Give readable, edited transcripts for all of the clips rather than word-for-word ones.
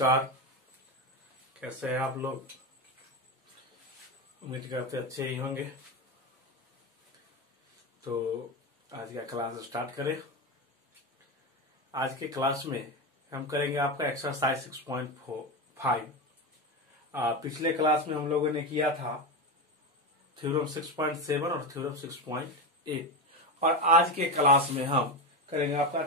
नमस्कार। कैसे हैं आप लोग? उम्मीद करते अच्छे ही होंगे। तो आज का क्लास स्टार्ट करें। आज के क्लास में हम करेंगे आपका एक्सरसाइज 6.5। पिछले क्लास में हम लोगों ने किया था थ्योरम 6.7 और थ्योरम 6.8 और आज के क्लास में हम करेंगे आपका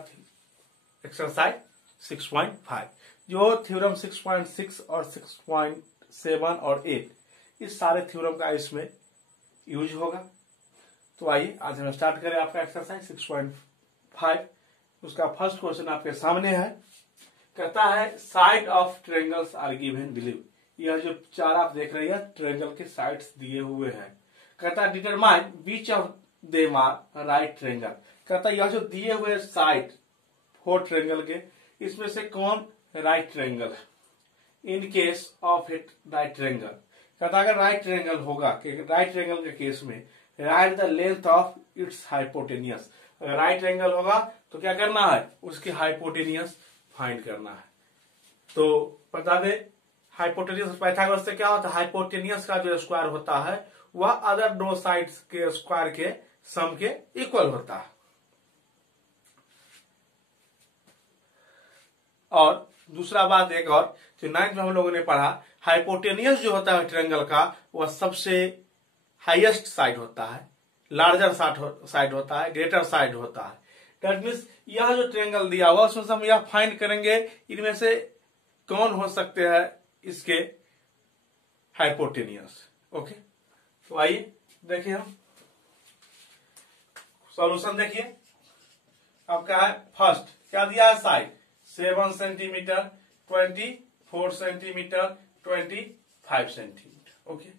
एक्सरसाइज 6.5। जो थ्योरम 6.6 और 6.7 और 8 इस सारे थ्योरम का इसमें यूज होगा। तो आइए आज हम स्टार्ट करें आपका एक्सरसाइज 6.5। उसका फर्स्ट क्वेश्चन आपके सामने है। कहता है side of triangles are given below. यह जो चार आप देख रहे हैं ट्रायंगल के साइड्स दिए हुए हैं। कहता है determine which of them are right triangle. कहता है यह जो दिए हुए साइड 4 ट्रायंगल के इसमें से कौन राइट ट्रायंगल है। In case of it right triangle, कहता अगर राइट ट्रायंगल होगा कि राइट ट्रायंगल के केस में right the length of its hypotenuse. अगर राइट ट्रायंगल होगा तो क्या करना है, उसकी हाइपोटेनियस फाइंड करना है। तो बता दे हाइपोटेनियस पाइथागोरस से क्या होता है, हाइपोटेनियस का जो स्क्वायर होता है वह अदर दो साइड्स के स्क्वायर के सम के इक्वल होता है। और दूसरा बात एक और जो 9th में हम लोगों ने पढ़ा, हाइपोटेनियस जो होता है ट्रायंगल का वह सबसे हाईएस्ट साइड होता है, लार्जर साइड होता है, ग्रेटर साइड होता है। दैट मीन्स यह जो ट्रायंगल दिया हुआ उसमें से हम यह फाइंड करेंगे इनमें से कौन हो सकते हैं इसके हाइपोटेनियस। ओके, तो आइए देखिए हम सॉल्यूशन। देखिए आपका है फर्स्ट क्या दिया है, side 7 centimetre, 24 centimetre, 25 centimetre. Okay,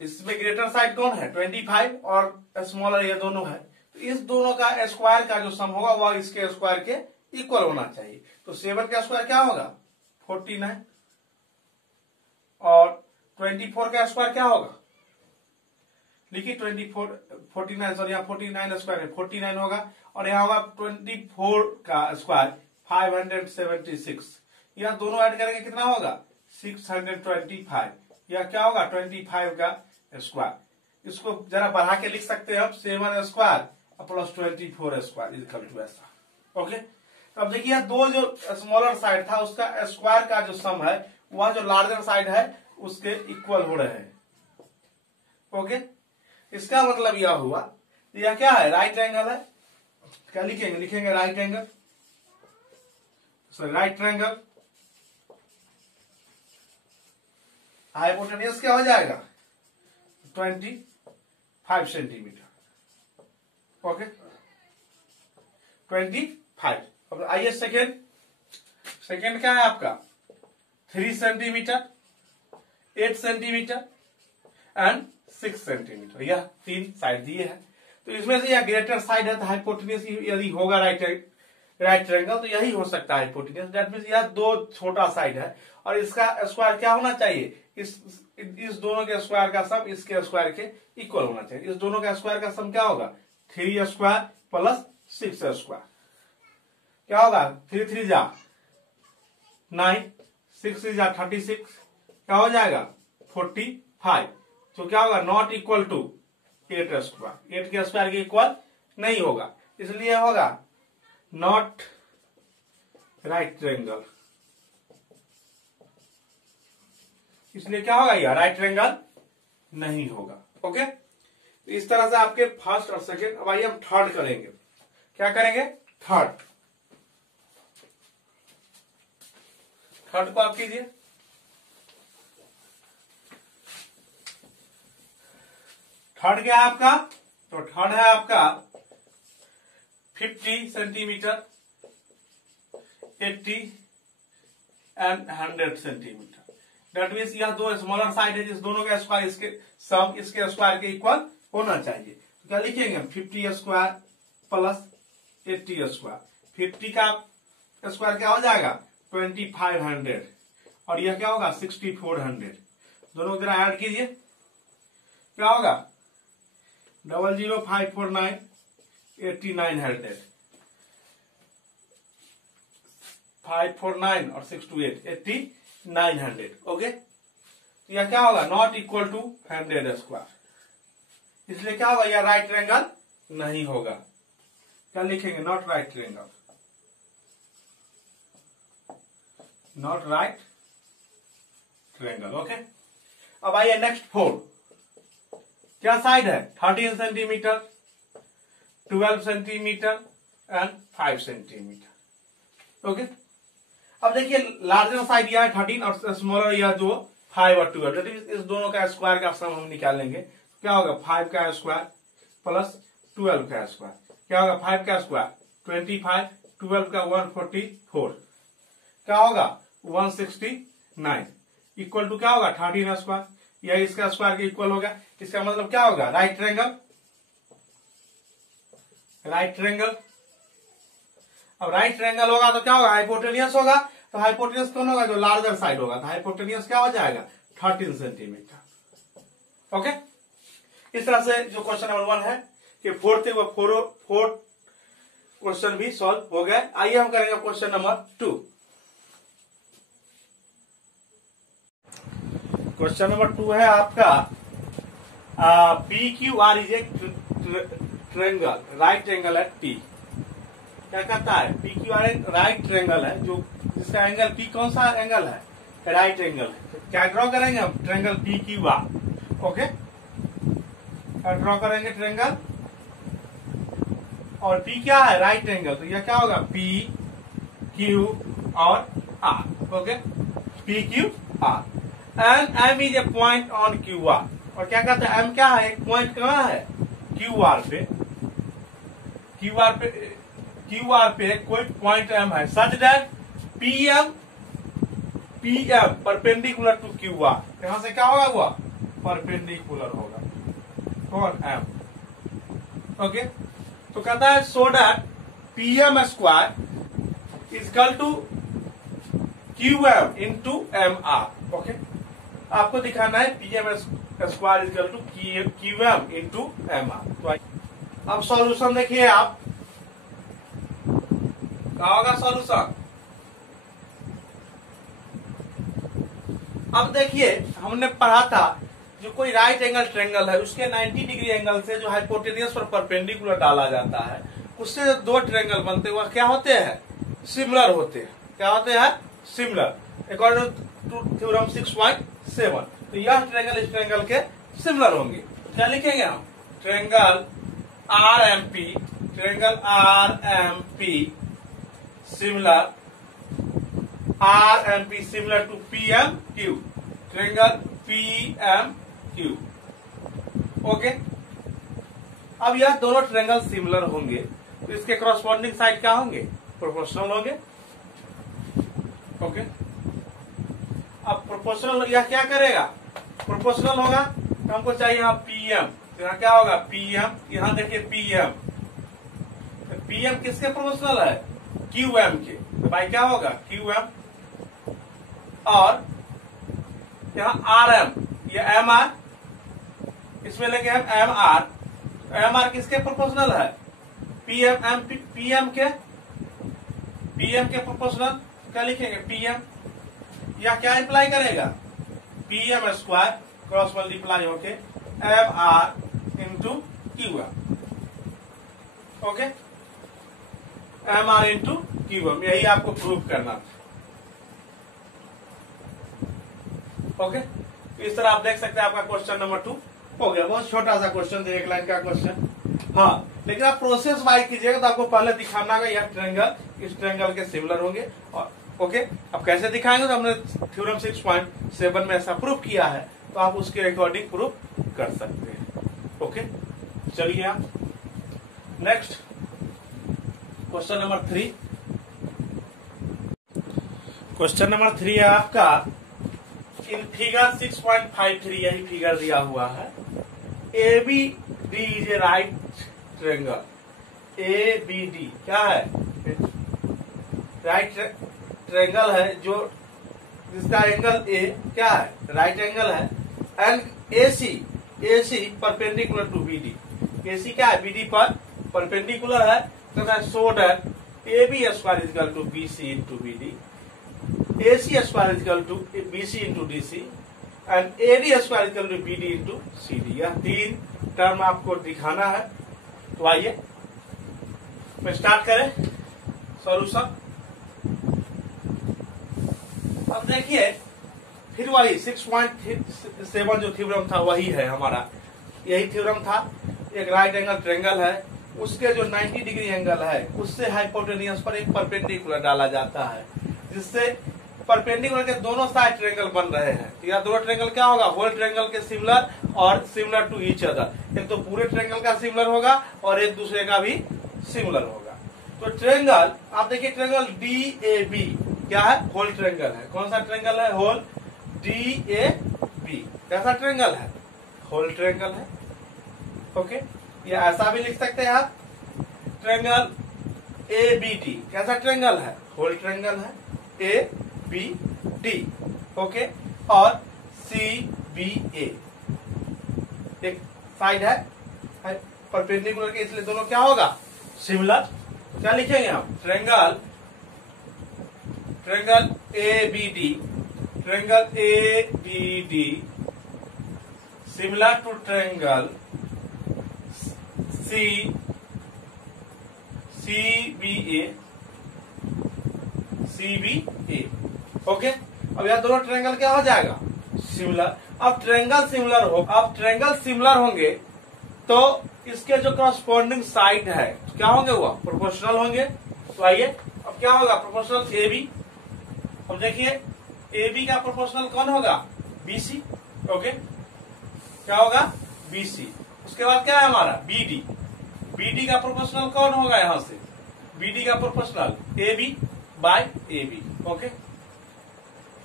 इसमें ग्रेटर साइड कौन है 25 और स्मॉलर ये दोनों है। तो इस दोनों का स्क्वायर का जो सम होगा वह इसके स्क्वायर के इक्वल होना चाहिए। तो 7 का स्क्वायर क्या होगा 49 और 24 का स्क्वायर क्या होगा, लिखिए 49 सॉरी यहाँ 49 स्क्वायर है 49 होगा और यहाँ होगा 24 का स्क्वायर 576। यह दोनों ऐड करेंगे कितना होगा 625। यह क्या होगा 25 का स्क्वायर। इसको जरा बढ़ा के लिख सकते हैं अब 7 square plus 24 square equal to ऐसा। ओके, तो अब देखिए दो जो स्मॉलर साइड था उसका स्क्वायर का जो सम है वह जो लार्जर साइड है उसके इक्वल हो रहे हैं। ओके, इसका मतलब यह हुआ यह क्या है राइट एंगल है। क्या लिखेंगे, लिखेंगे right angle, sorry right triangle. Hypotenuse क्या हो जाएगा 25 सेंटीमीटर। ओके 25। अब आइए सेकेंड क्या है आपका 3 सेंटीमीटर, 8 सेंटीमीटर एंड 6 सेंटीमीटर। यह 3 साइड दिए हैं। तो इसमें से यह ग्रेटर साइड है तो हाइपोटेनियस यदि होगा राइट ट्रायंगल तो यही हो सकता है हाइपोटेनियस। दैट मींस यह दो छोटा साइड है और इसका स्क्वायर क्या होना चाहिए, इस दोनों के स्क्वायर का सम इसके स्क्वायर के इक्वल होना चाहिए। इस दोनों का स्क्वायर का सम क्या होगा 3 स्क्वायर प्लस 6 स्क्वायर। क्या होगा 3 3 जा 9, 6 जा 36, क्या हो जाएगा 45। तो क्या होगा नॉट इक्वल टू 8 स्क्वायर। 8 के स्क्वायर के इक्वल नहीं होगा, इसलिए होगा नॉट राइट ट्रायंगल। इसलिए क्या होगा यह राइट ट्रायंगल नहीं होगा। ओके, तो इस तरह से आपके फर्स्ट और सेकेंड। अब आइए हम थर्ड करेंगे। क्या करेंगे थर्ड को आप कीजिए। थर्ड क्या है आपका, तो थर्ड है आपका 50 centimetre, 80 and 100 centimetre. That means यह दो स्मॉलर साइड है जिस दोनों का स्क्वायर इसके सम इसके स्क्वायर के इक्वल होना चाहिए। तो क्या लिखेंगे 50 स्क्वायर प्लस 80 स्क्वायर। 50 का स्क्वायर क्या हो जाएगा 2500 और यह क्या होगा 6400। दोनों जरा ऐड कीजिए, क्या होगा 00549 8900। 549 और 6 to 8 8900। ओके, तो यह क्या होगा, नॉट इक्वल टू 100 स्क्वायर, इसलिए क्या होगा, यह राइट ट्रायंगल नहीं होगा। क्या लिखेंगे, not right triangle, not right triangle. Okay, अब आइए नेक्स्ट 4। क्या साइड है, 13 centimetre, 12 centimetre and 5 centimetre. Okay, अब देखिए लार्जर साइड यह है 13 और स्मॉलर यह जो 5 और 12, इस दोनों का स्क्वायर का सम हम निकालेंगे। क्या होगा, 5 का स्क्वायर प्लस 12 का स्क्वायर, क्या होगा 5 का स्क्वायर 25, 12 का 144, क्या होगा 169, इक्वल टू क्या होगा 13 स्क्वायर, यह इसका स्क्वायर के इक्वल होगा। इसका मतलब क्या होगा, राइट ट्रायंगल, राइट ट्रायंगल। अब राइट ट्रायंगल होगा तो क्या होगा, हाइपोटेनियस होगा, तो हाइपोटेनियस कौन होगा, जो लार्जर साइड होगा, तो हाइपोटेनियस क्या हो जाएगा 13 सेंटीमीटर। ओके, इस तरह से जो क्वेश्चन नंबर 1 है कि फोर्थ क्वेश्चन भी सॉल्व हो गया। आइए हम करेंगे क्वेश्चन नंबर 2। क्वेश्चन नंबर 2 है आपका PQR is a triangle, right triangle है T। क्या कहता है, PQR एक राइट ट्रायंगल है, जो जिसका एंगल P कौन सा एंगल है, राइट एंगल है। क्या ड्रॉ करेंगे हम, ट्रायंगल PQR। ओके, ड्रॉ करेंगे ट्रायंगल, और P क्या है, राइट एंगल, तो यह क्या होगा P Q और R। Okay, PQR and M is a point on QR। और क्या कहते हैं, M क्या है, एक पॉइंट कहाँ है, QR पे, QR पे कोई पॉइंट M है, such that PM perpendicular to QR। यहां से क्या होगा, वो परपेंडिकुलर होगा कौन, M। ओके, तो कहता है so that PM square equal to QM into MR। Okay, आपको दिखाना है PM square equal to QM into MR। तो अब सॉल्यूशन देखिए आप, क्या होगा सॉल्यूशन। अब देखिए हमने पढ़ा था, जो कोई राइट एंगल ट्रायंगल है उसके 90 डिग्री एंगल से जो हाइपोटेनियस पर परपेंडिकुलर डाला जाता है, उससे दो ट्रायंगल बनते हैं, वह क्या होते हैं, सिमिलर होते हैं। क्या होते हैं, सिमिलर, अकॉर्डिंग टू थ्योरम 6.7। तो यह ट्रायंगल इस ट्रायंगल के सिमिलर होंगे। क्या लिखेंगे हम, triangle RMP, triangle RMP similar, RMP similar to PMQ, triangle PMQ। Okay, अब यह दोनों ट्रायंगल सिमिलर होंगे, तो इसके कॉरस्पॉन्डिंग साइड क्या होंगे, प्रोपोर्शनल होंगे। ओके, अब प्रोपोर्शनल यह क्या करेगा, प्रोपोर्शनल होगा, तो हमको चाहिए यहाँ PM, तो यहाँ क्या होगा PM, यहाँ देखिए PM, तो PM किसके प्रोपोर्शनल है, QM के, तो भाई क्या होगा QM, और यहाँ RM, ये MR, इसमें लेंगे हम MR, MR किसके प्रोपोर्शनल है, PM के प्रोपोर्शनल। क्या लिखेंगे PM, या क्या इंप्लाई करेगा, PM स्क्वायर क्रॉस मल्टीप्लाई होके MR into QM। Okay, MR into QM, यही आपको प्रूव करना। ओके, तो इस तरह आप देख सकते हैं आपका क्वेश्चन नंबर 2 हो गया। बहुत छोटा सा क्वेश्चन था, एक लाइन का क्वेश्चन। हाँ, लेकिन आप प्रोसेस वाइज कीजिएगा तो आपको पहले दिखाना होगा यह ट्रायंगल इस ट्रायंगल के सिमिलर होंगे। और ओके, अब कैसे दिखाएंगे, तो हमने थ्योरम 6.7 में ऐसा प्रूफ किया है, तो आप उसके अकॉर्डिंग प्रूफ कर सकते हैं। ओके, चलिए आप next question number 3। Question number 3 है आपका इन फिगर 6.53, यही फिगर दिया हुआ है। ABD is a right triangle, ABD क्या है, राइट ट्रायंगल है, जो जिसका एंगल A क्या है, राइट एंगल है, and AC perpendicular to BD, AC क्या है, BD पर परपेंडिकुलर है, तथा so that A B square equal to B C into B D, A C square equal to B C into D C and A D square equal to B D into C D. यह तीन term आपको दिखाना है। तो आइए start करें solution. अब देखिए फिर वही 6.7 जो थ्योरम था वही है हमारा, यही थ्योरम था। एक राइट एंगल ट्रायंगल है, उसके जो 90 डिग्री एंगल है उससे हाइपोटेनियस पर एक परपेंडिकुलर डाला जाता है, जिससे परपेंडिकुलर के दोनों साइड ट्रायंगल बन रहे हैं। यह दोनों ट्रायंगल क्या होगा, होल ट्रायंगल के सिमिलर और सिमिलर टू ईच अदर। एक तो पूरे ट्रायंगल का सिमिलर होगा और एक दूसरे का भी सिमिलर होगा। तो ट्रायंगल आप देखिए, ट्रायंगल डी ए बी क्या है, होल ट्रायंगल है। कौन सा ट्रायंगल है, होल डी ए बी। कैसा ट्रायंगल है, होल ट्रायंगल है। ओके, या ऐसा भी लिख सकते हैं आप, ट्रायंगल ए बी डी कैसा ट्रायंगल है, होल ट्रायंगल है। ए बी डी ओके, और सी बी ए एक साइड है परपेंडिकुलर के, इसलिए दोनों क्या होगा, सिमिलर। क्या लिखेंगे हम, triangle A B D, triangle A B D similar to triangle C B A. Okay, अब यह दोनों ट्रायंगल क्या हो जाएगा, सिमिलर। अब ट्रायंगल सिमिलर होंगे तो इसके जो करस्पॉन्डिंग साइड है क्या होंगे, वो प्रोपोर्शनल होंगे। तो आइए अब क्या होगा, प्रोपोर्शनल ए बी। अब देखिए ए बी का प्रोपोर्शनल कौन होगा, बी सी। ओके, क्या होगा, बी सी। उसके बाद क्या है हमारा, बी डी। बी डी का प्रोपोर्शनल कौन होगा, यहां से बी डी का proportional A B by A B. Okay,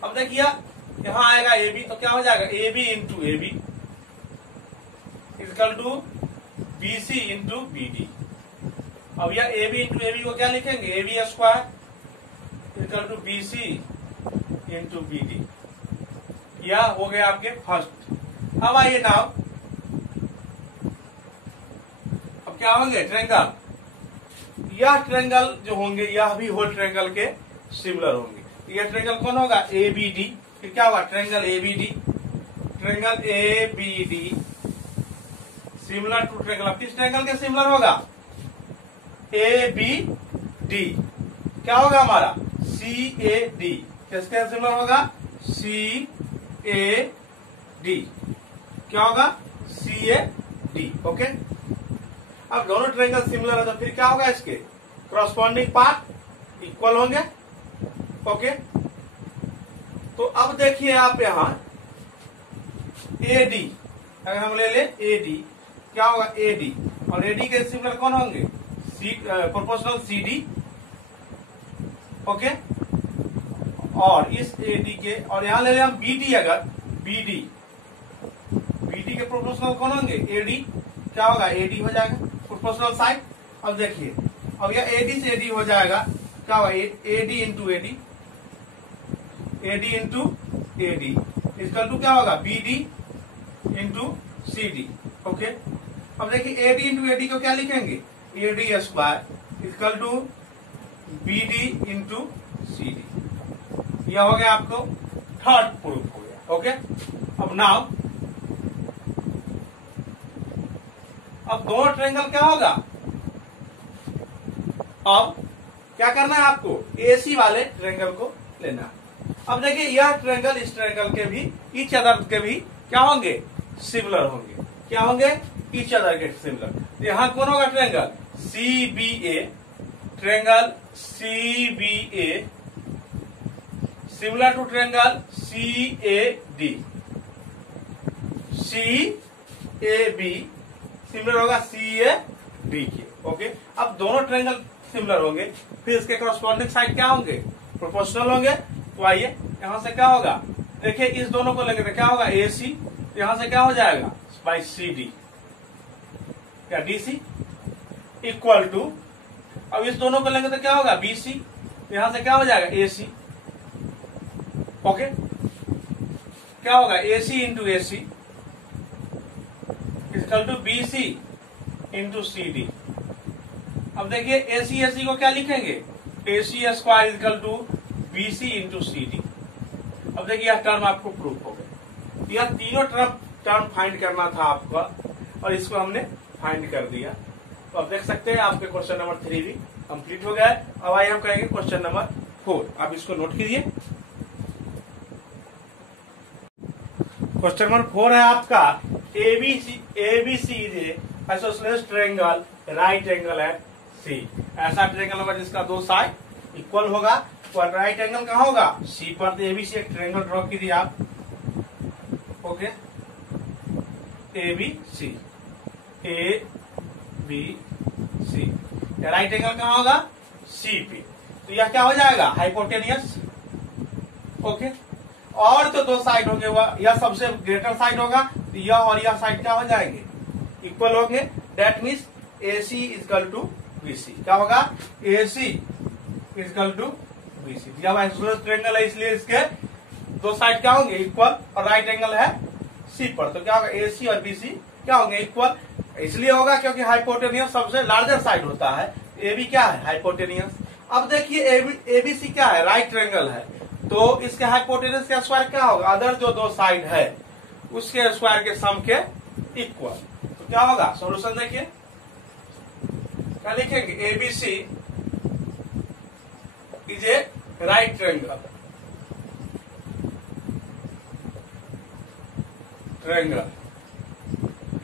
अब देखिए यहां आएगा ए बी, तो क्या हो जाएगा, A B into A B equal to B C into B D. अब यह A B into A B को क्या लिखेंगे, A B square equal to B C into B D. यह हो गया आपके फर्स्ट। अब आइए नाउ, अब क्या होंगे, ट्रायंगल। यह ट्रायंगल जो होंगे यह भी होल ट्रायंगल के सिमिलर होंगे। यह ट्रायंगल कौन होगा, ए बी डी। फिर क्या होगा, triangle A B D, triangle A B D similar to triangle. अब किस ट्रायंगल के सिमिलर होगा, ए बी डी। क्या होगा हमारा, सी ए डी। किसके सिमिलर होगा, सी ए डी। क्या होगा, सी ए डी। ओके, अब दोनों ट्रायंगल सिमिलर है तो फिर क्या होगा, इसके करस्पॉन्डिंग पार्ट इक्वल होंगे। ओके, तो अब देखिए आप यहां ए डी, अगर हम ले ले ए डी, क्या होगा, ए डी और ए डी के सिमिलर कौन होंगे, प्रोपोर्शनल सी डी। ओके, और इस ए डी के, और यहां ले ले हम बी डी, अगर बी डी के प्रोपोर्शनल कौन होंगे, ए डी। क्या होगा, ए डी हो जाएगा प्रोपोर्शनल साइड। अब देखिए, अब यह ए डी से ए डी हो जाएगा, क्या होगा, A D into A D, A D into A D equal to क्या होगा, B D into C D. Okay, अब देखिए A D into A D को क्या लिखेंगे, A D square equal to B D into C D. यह हो गया आपको थर्ड प्रूफ हो गया। ओके, अब नाउ अब दोनों ट्रायंगल क्या होगा, अब क्या करना है आपको, एसी वाले ट्रायंगल को लेना है। अब देखिए यह ट्रायंगल इस ट्रायंगल के भी, ईच अदर के भी क्या होंगे, सिमिलर होंगे। क्या होंगे, ईच अदर के सिमिलर। तो यहां कौन होगा, triangle C B A, triangle C B A similar to triangle C A D. C A B similar होगा सी ए डी के। ओके, अब दोनों ट्रायंगल सिमिलर होंगे, फिर इसके करस्पॉन्डिंग साइड क्या होंगे, प्रोपोर्शनल होंगे। तो आइए यहां से क्या होगा, देखिए इस दोनों को लेंगे तो क्या होगा, ए सी, यहां से क्या हो जाएगा, बाई सी डी, क्या डी सी इक्वल टू, अब इस दोनों को लेंगे तो क्या होगा, बी सी, यहां से क्या हो जाएगा, ए सी। ओके, क्या होगा, A C into A C equal to B C into C D. अब देखिए ए सी को क्या लिखेंगे, AC square equal to BC into CD। अब देखिए यह टर्म आपको प्रूफ हो गया। यह तीनों टर्म फाइंड करना था आपका और इसको हमने फाइंड कर दिया। तो अब देख सकते हैं आपके क्वेश्चन नंबर 3 भी कंप्लीट हो गया है। अब आइए हम करेंगे क्वेश्चन नंबर 4। आप इसको नोट कीजिए। क्वेश्चन नंबर 4 है आपका ABC is a isosceles triangle right angle at C। ऐसा ट्रायंगल होगा जिसका दो साइड इक्वल होगा और राइट एंगल कहाँ होगा? C पर। तो ABC एक ट्रायंगल ड्रॉ कीजिए आप। ओके, ABC राइट एंगल कहाँ होगा? C पे। तो यह क्या हो जाएगा? हाइपोटेनियस। ओके, और तो दो साइड होंगे, यह सबसे ग्रेटर साइड होगा, तो यह और यह साइड क्या हो जाएंगे? इक्वल होंगे। That means AC equal to BC। क्या होगा? AC equal to BC। जब आइसोसेलेस ट्रायंगल है इसलिए इसके दो साइड क्या होंगे? इक्वल, और राइट एंगल है C पर। तो क्या होगा? AC और BC क्या होंगे? इक्वल। इसलिए होगा क्योंकि हाइपोटेनियस सबसे लार्जर साइड होता है। AB क्या है? हाइपोटेनियस। अब देखिए ABC क्या है? राइट ट्रायंगल है, तो इसके हाइपोटेनियस का स्क्वायर क्या होगा? अदर जो दो साइड है उसके स्क्वायर के सम के इक्वल। तो क्या होगा? सॉल्यूशन देखिए क्या लिखेंगे? ABC is a right triangle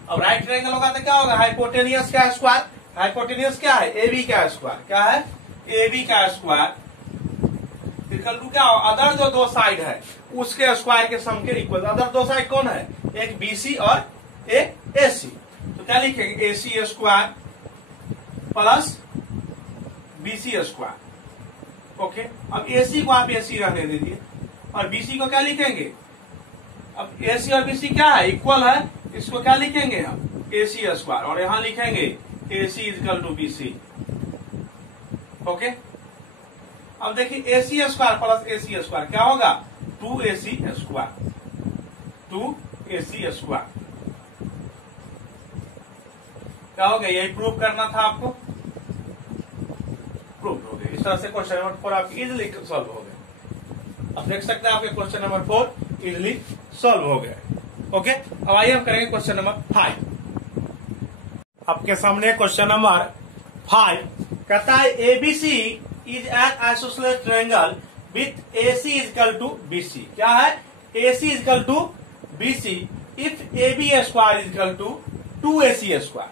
अब राइट ट्रायंगल होगा तो क्या होगा? हाइपोटेनियस का स्क्वायर। हाइपोटेनियस क्या है? AB का स्क्वायर। क्या है? AB का स्क्वायर इक्वल टू क्या होगा? अदर जो दो साइड है उसके स्क्वायर के सम के इक्वल। अदर दो साइड कौन है? एक BC और एक AC। तो क्या लिखेंगे? AC square plus BC square. Okay, अब AC को आप AC रहने दीजिए और BC को क्या लिखेंगे? अब AC और BC क्या है? इक्वल है। इसको क्या लिखेंगे हम? AC स्क्वायर, और यहां लिखेंगे AC इक्वल टू BC। ओके, अब देखिए AC square plus AC square क्या होगा? 2AC square. 2AC स्क्वायर क्या हो गया? यही प्रूव करना था आपको। प्रूव हो गया। इस तरह से क्वेश्चन नंबर 4 आपकी इजिली सॉल्व हो गया। अब देख सकते हैं आपके क्वेश्चन नंबर 4 इजिली सॉल्व हो गया। ओके, अब आइए हम करेंगे क्वेश्चन नंबर 5। आपके सामने क्वेश्चन नंबर 5 कहता है ABC is an isosceles triangle with AC equal to BC। क्या है? AC equal to BC if AB square equal to 2AC square.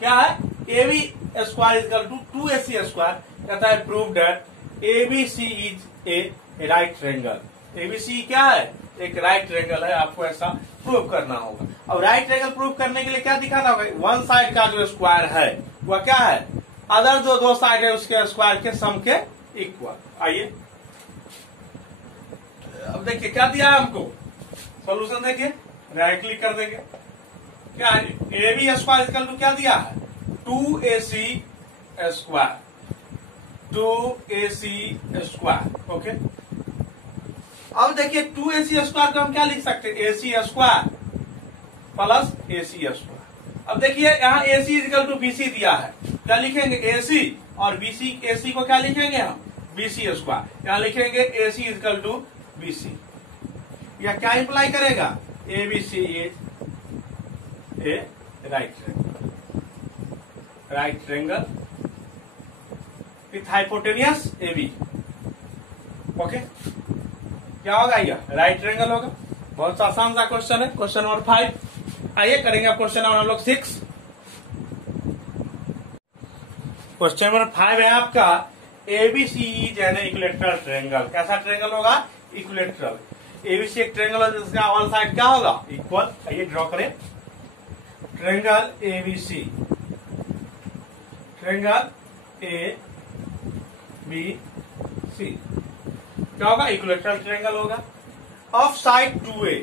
क्या है? AB square equal to 2AC square. कहता है prove that ABC is a right triangle. ABC क्या है? एक right triangle है। आपको ऐसा प्रूव करना होगा। अब राइट ट्रायंगल प्रूव करने के लिए क्या दिखाना होगा? वन साइड का जो स्क्वायर है वह क्या है? अदर जो दो साइड है उसके स्क्वायर के सम के इक्वल। आइए अब देखिए क्या दिया है हमको। सॉल्यूशन देखिए, राइट क्लिक कर देंगे। क्या है? AB स्क्वायर इक्वल टू क्या दिया है? 2AC square. 2AC square. Okay, अब देखिए 2AC स्क्वायर को हम क्या लिख सकते हैं? AC square plus AC square. अब देखिए यहाँ AC इक्वल टू BC दिया है। क्या लिखेंगे? AC और BC। AC को क्या लिखेंगे हम? BC square. यहाँ लिखेंगे AC इक्वल टू BC। यह क्या इंप्लाई करेगा? ABC is a right triangle with hypotenuse AB। Okay, क्या होगा? यह राइट ट्रायंगल होगा। बहुत आसान सा क्वेश्चन है। Question number 5। आइए करेंगे क्वेश्चन नंबर हम लोग 6। क्वेश्चन नंबर 5 है आपका ABC is N equilateral triangle. कैसा ट्रायंगल होगा? इक्विलैटरल। ABC एक ट्रायंगल है जिसका ऑल साइड क्या होगा? इक्वल। आइए ड्रॉ करें ट्रायंगल ABC। ट्रायंगल ABC क्या होगा? इक्विलैटरल ट्रायंगल होगा। Of side 2A।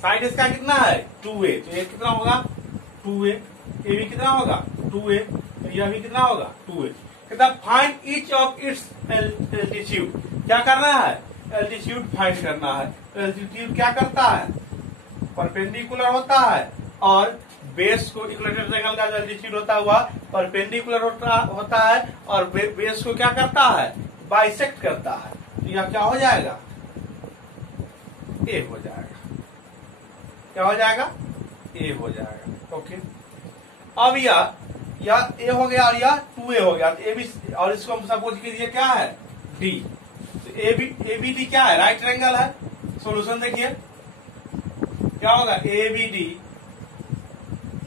साइड इसका कितना है? 2A। तो ये कितना होगा? 2A। ये भी कितना होगा? 2A। तो यह भी कितना होगा? 2A। कहता find each of its altitude. क्या करना है? एल्टीट्यूड फाइंड करना है। तो एल्टीट्यूड क्या करता है? परपेंडिकुलर होता है और बेस को इक्विलैटरल ट्रायंगल का जो एल्टीट्यूड होता हुआ परपेंडिकुलर होता है और बेस को क्या करता है? बाइसेक्ट करता है, तो यह क्या हो जाएगा, ए हो जाएगा। क्या हो जाएगा, ए हो जाएगा। ओके, अब यह ए हो गया और यह 2a हो गया, तो ए बी, और इसको हम सपोज कीजिए क्या है, डी। तो ए बी डी क्या है, राइट ट्रायंगल है। सॉल्यूशन देखिए क्या होगा, A B D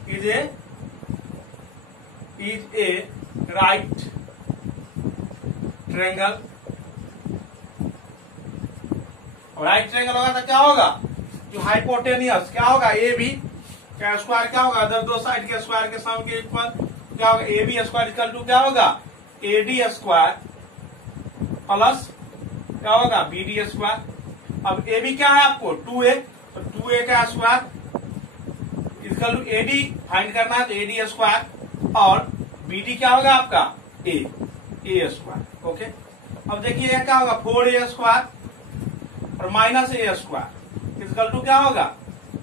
is a right triangle. Right triangle होगा तो क्या होगा, जो हाइपोटेनियस क्या होगा, ए बी का स्क्वायर क्या होगा, अदर दो साइड के स्क्वायर के सम के इक्वल क्या होगा, A B square equal to क्या होगा, ए डी स्क्वायर प्लस क्या होगा, बी डी स्क्वायर। अब ए बी क्या है आपको 2a, तो 2a का square equal to A D find करना है, तो ए डी स्क्वायर, और बी डी क्या होगा आपका ए स्क्वायर। ओके, अब देखिए यह क्या होगा 4a स्क्वायर और minus A square equal to क्या होगा,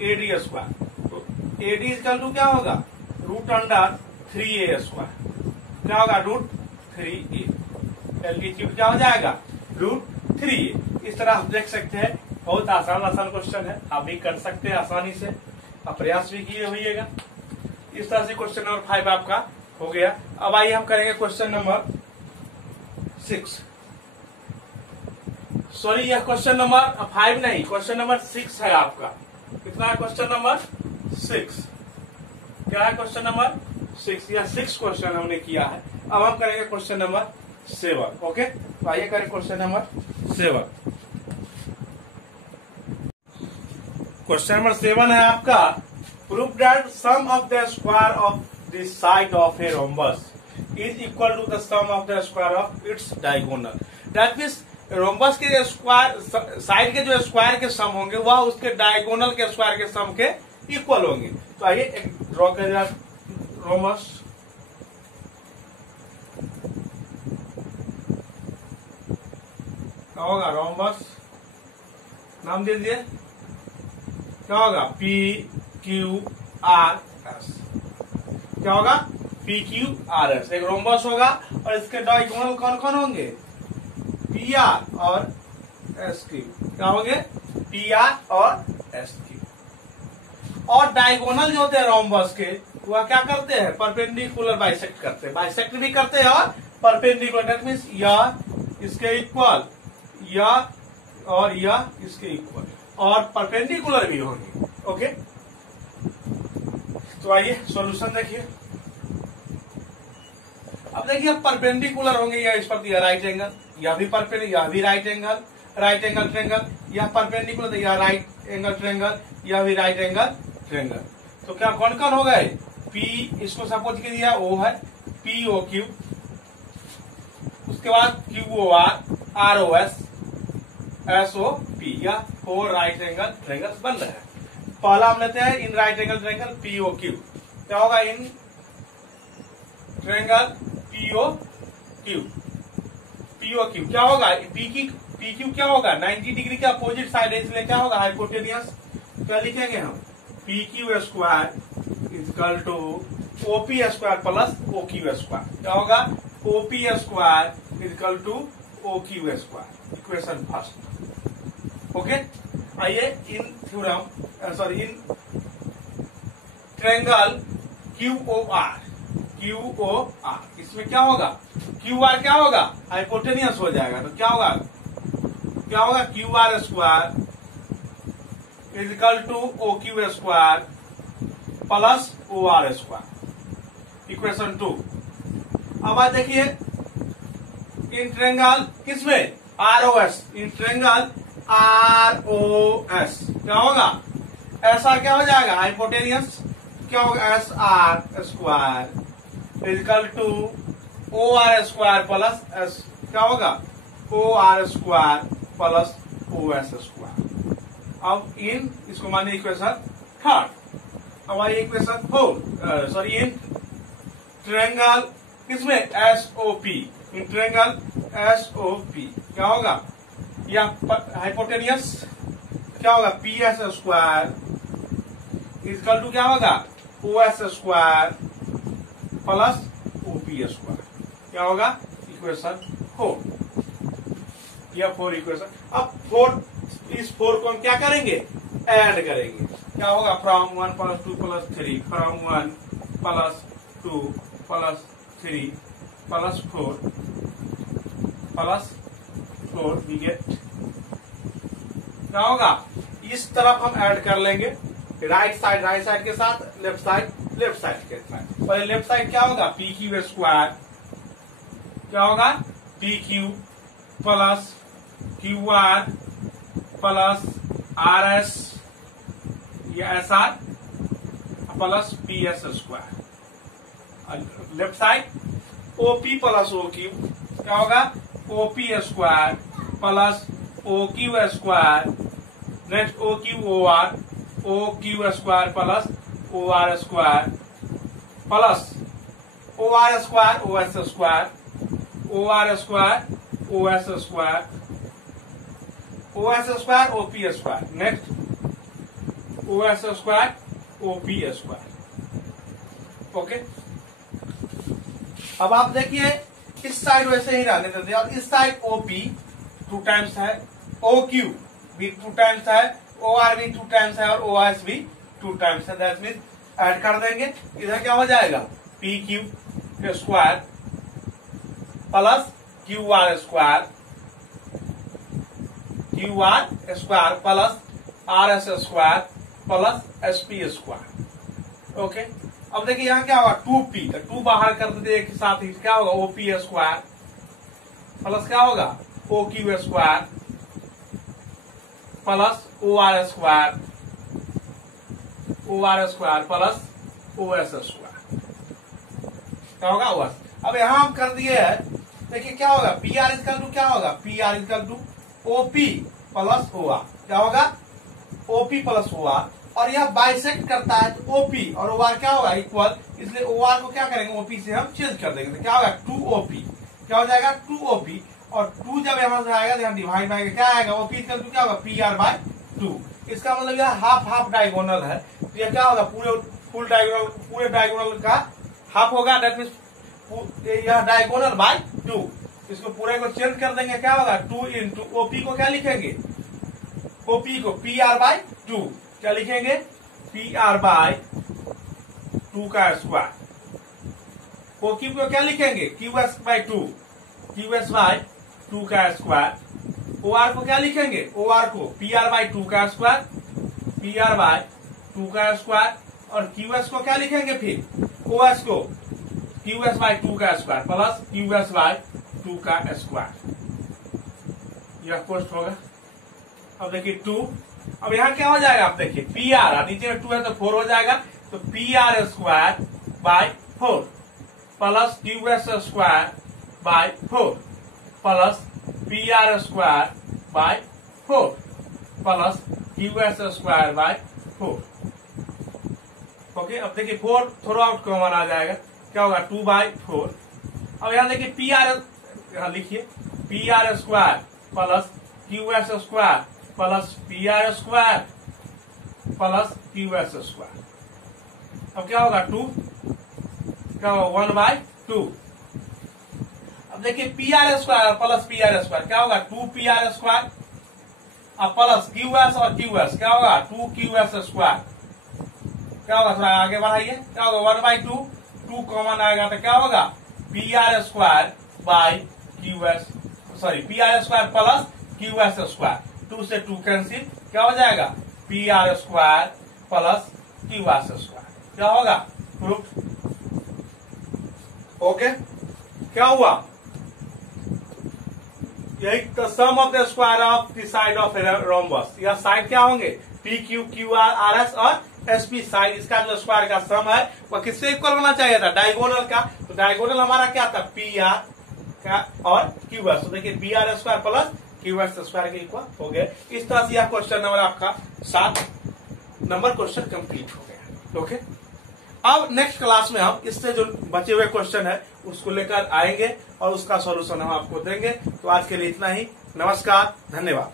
A D square. A D equal to क्या होगा, रूट अंडर 3a स्क्वायर, क्या होगा रूट 3a। एल्टीट्यूड क्या हो जाएगा, रूट 3a। इस तरह आप देख सकते हैं, बहुत आसान क्वेश्चन है, आप भी कर सकते हैं आसानी से, आप प्रयास भी किए होइएगा। इस तरह से क्वेश्चन नंबर 5 आपका हो गया। अब आइए हम करेंगे क्वेश्चन नंबर 6। सॉरी, यह क्वेश्चन नंबर 5 नहीं, क्वेश्चन नंबर 6 है आपका। कितना है, क्वेश्चन नंबर 6। क्या है क्वेश्चन नंबर 6, यह 6 क्वेश्चन हमने किया है। अब हम करेंगे क्वेश्चन नंबर 7। ओके, तो आइए करें क्वेश्चन नंबर 7। क्वेश्चन नंबर 7 है आपका, proof that sum of the square of the side of a rhombus is equal to the sum of the square of its diagonal. That means rhombus के square, side के जो square के सम होंगे वह उसके diagonal के स्क्वायर के सम के इक्वल होंगे। तो आइए एक ड्रॉ करिए रोम्बस। क्या होगा, रोम्बस नाम दे दीजिए, क्या होगा, पी क्यू आर एस। क्या होगा, पी क्यू आर एस एक रोम्बस होगा, और इसके डायगोनल कौन कौन होंगे, पी आर और एस क्यू। क्या होंगे, पी आर और एस क्यू। और डायगोनल जो होते हैं रोम्बस के, वह क्या करते हैं, परपेंडिकुलर बाइसेक्ट करते हैं, बाइसेक्ट भी करते हैं और परपेंडिकुलर, दैट मीन्स यह इसके इक्वल, यह और यह इसके इक्वल, और परपेंडिकुलर भी होंगे। ओके, तो आइए सॉल्यूशन देखिए। अब देखिए परपेंडिकुलर होंगे, यह इस पर, यह राइट एंगल, यह भी परपेंडिकुलर, यह भी राइट एंगल ट्रायंगल, यह परपेंडिकुलर, यह राइट एंगल ट्रायंगल, यह भी राइट एंगल ट्रायंगल। तो क्या कौन कौन हो गए, पी, इसको सपोज कीजिए ओ है, पी ओ क्यू, उसके बाद Q O R O S, S O P, या 4 राइट एंगल ट्रायंगल्स बन रहे हैं। पहला हम लेते हैं in right angle triangle PO Q. क्या होगा, इन ट्रायंगल पीओ क्यू क्या होगा, पी क्यू क्या होगा, 90 डिग्री के अपोजिट साइड है, इसलिए क्या होगा, हाइपोटेनियस। क्या लिखेंगे हम, P Q square equal to OP square plus O Q square. क्या होगा, OP square equal to O Q square, equation first. Okay, आइए in theorem, sorry in triangle Q O R, इसमें क्या होगा, क्यू आर क्या होगा, hypotenuse हो जाएगा। तो क्या होगा Q R square is equal to O Q square plus O R square, equation 2। अब आज देखिए इन ट्रायंगल किसमें, R O S, in triangle R O S क्या होगा, एस आर क्या हो जाएगा, हाइपोटेनियस। क्या होगा, S R square equal to O R square plus S, क्या होगा, O R square plus O S square. अब इन इसको मानिए इक्वेशन 3। अब आइए इक्वेशन 4, सॉरी इन ट्रायंगल किसमें, S O P, in triangle S O P क्या होगा, या हाइपोटेनियस। क्या होगा, P S square equal to क्या होगा, O S square plus O P square. क्या होगा, इक्वेशन 4। यह 4 इक्वेशन। अब 4 इस 4 को हम क्या करेंगे, ऐड करेंगे। क्या होगा, from 1 plus 2 plus 3, from 1 plus 2 plus 3 plus 4 we get. क्या होगा, इस तरफ हम ऐड कर लेंगे, राइट साइड के साथ, लेफ्ट साइड के साथ। पहले लेफ्ट साइड क्या होगा, पी क्यू स्क्वायर, क्या होगा, P Q plus Q R plus R S या S R plus P S square. Left side OP plus O Q, क्या होगा, OP square plus O Q square, next O Q square plus O R square plus O R square O S square, O R square O S square, O S square O P square, next O S square O P square. Okay, अब आप देखिए इस side वैसे ही रहने देते हैं, और इस साइड ओपी 2 टाइम्स है, ओ क्यू भी 2 टाइम्स है, ओ आर भी 2 टाइम्स है, और ओ एस भी 2 टाइम्स है। दैट मीन्स ऐड कर देंगे, इधर क्या हो जाएगा, P Q square plus Q R square plus R S square plus S P square. Okay, अब देखिए यहाँ क्या होगा, 2p, तो 2 बाहर कर देते एक साथ ही, क्या होगा, ओपी स्क्वायर प्लस क्या होगा, O Q square plus O R square plus O S square. क्या होगा, ओएस। अब यहां हम कर दिए है, देखिए क्या होगा, पी आर इक्वल टू क्या होगा, P R equal to OP plus O R. क्या होगा, ओपी प्लस ओ आर, और यह बाइसेक्ट करता है तो ओपी और ओ आर क्या होगा, इक्वल, इसलिए ओ आर को क्या करेंगे, ओपी से हम चेंज कर देंगे, तो क्या होगा, 2OP। क्या हो जाएगा, 2OP, और 2 जब यहां से आएगा तो यहाँ डिवाइड बाय क्या आएगा, ओपी इक्वल टू क्या होगा, पी आर बाय 2। इसका मतलब यह हाफ डायगोनल है, तो यह क्या होगा, पूरे डायगोनल का हाफ होगा, दैट मीन्स यह डायगोनल बाय 2। इसको पूरे को चेंज कर देंगे, क्या होगा, 2 इंटू ओपी को क्या लिखेंगे, ओपी को पी आर बाय 2, क्या लिखेंगे, पी आर बाय 2 का स्क्वायर। ओक्यू को क्या लिखेंगे, क्यू एस बाय 2 का स्क्वायर। ओ आर को क्या लिखेंगे, ओ आर को पी आर बाय 2 का स्क्वायर, और क्यू एस को क्या लिखेंगे, फिर ओ एस को क्यू एस बाय 2 का square plus Q S by 2 का स्क्वायर। यह पोस्ट होगा। अब देखिए 2, अब यहाँ क्या हो जाएगा, आप देखिए पी आर, नीचे में 2 है तो 4 हो जाएगा, तो P R square bye 4 plus Q S square by 4 plus P R square bye 4 plus Q S square by 4। Okay, अब देखिए 4 थ्रो आउट कॉमन आ जाएगा, क्या होगा, 2/4। अब यहाँ देखिए पी आर, यहाँ लिखिए P R square plus Q S square plus P R square plus Q S square. अब क्या होगा, 2, क्या होगा, 1/2। अब देखिए P R square plus P R square, क्या होगा, 2 पी आर स्क्वायर, अब प्लस क्यू एस और क्यू एस, क्या होगा, 2 क्यू एस स्क्वायर। क्या होगा, थोड़ा आगे बढ़ाइए, क्या होगा, 1/2, 2 कॉमन आएगा तो क्या होगा, P R square by Q S, sorry P R square plus Q S square, 2 से 2 कैंसिल, क्या हो जाएगा, P R square plus Q S square. क्या होगा, प्रूफ। ओके, क्या हुआ, यही the sum of the square of the side of rhombus. यह साइड क्या होंगे, P Q, Q R, R S और एस पी साइड, इसका जो स्क्वायर का सम है वह किससे इक्वल होना चाहिए था, डायगोनल का। तो डायगोनल हमारा क्या था, पी आर का और क्यू एस। तो देखिए P R square plus Q S square के इक्वल हो गए। इस तरह से यह क्वेश्चन नंबर आपका 7 नंबर क्वेश्चन कंप्लीट हो गया। ओके, अब नेक्स्ट क्लास में हम इससे जो बचे हुए क्वेश्चन है उसको लेकर आएंगे और उसका सॉल्यूशन हम आपको देंगे। तो आज के लिए इतना ही, नमस्कार, धन्यवाद।